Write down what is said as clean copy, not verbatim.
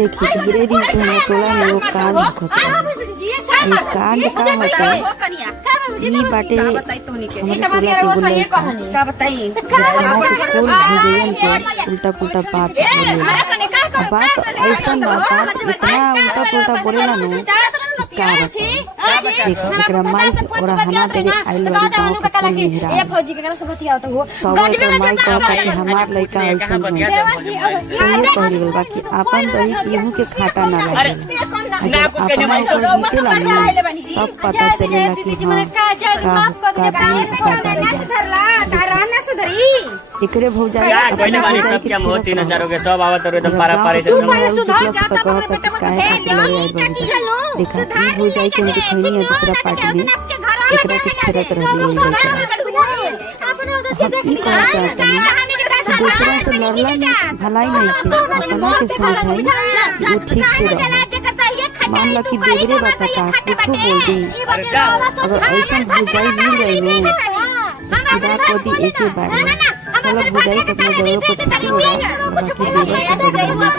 देखी ढेरे दिन से हमारे टोला में वो कांड होता है। कांड का होता है ई बाटे हमारे टोला के गुल्ले का बताई कुल भुजयन के उल्टा पुल्टा बात बोले बात ऐसा बात इतना उल्टा पुल्टा बोलेला नु का बता देख एकरा माई से और हना देवे आइल वाली गांव के कोन निहरा ए फौजी के से बतिया तो हो गजबे माई कहता कि हमार लइका ऐसा नहीं सही कहली गल बाकी अपन दही केहू के खाता ना लगे ना कुछ के नहीं तब पता चलेगा कि हां का सुधरी एकरे भौजाई पहले वाली सब क्या हो 3000 हो गए सब आवत रहे तो पारा पारे से सुधार जाता हो काहे के लड़े आई बाबू देखा ई भौजाई के उनके खैनी है दूसरा पार्टी में एकरा के छरत रहली दूसरा से लड़ला में भलाई नहीं थी अपना के साथ है वो ठीक से रहो मान ला कि देवरे बता का कुछ बोल दी अगर ऐसा भौजाई मिल गई में सीधा को दी एक ही बार में चलो भौजाई अपना जरूर को ठीक होगा बाकी देवर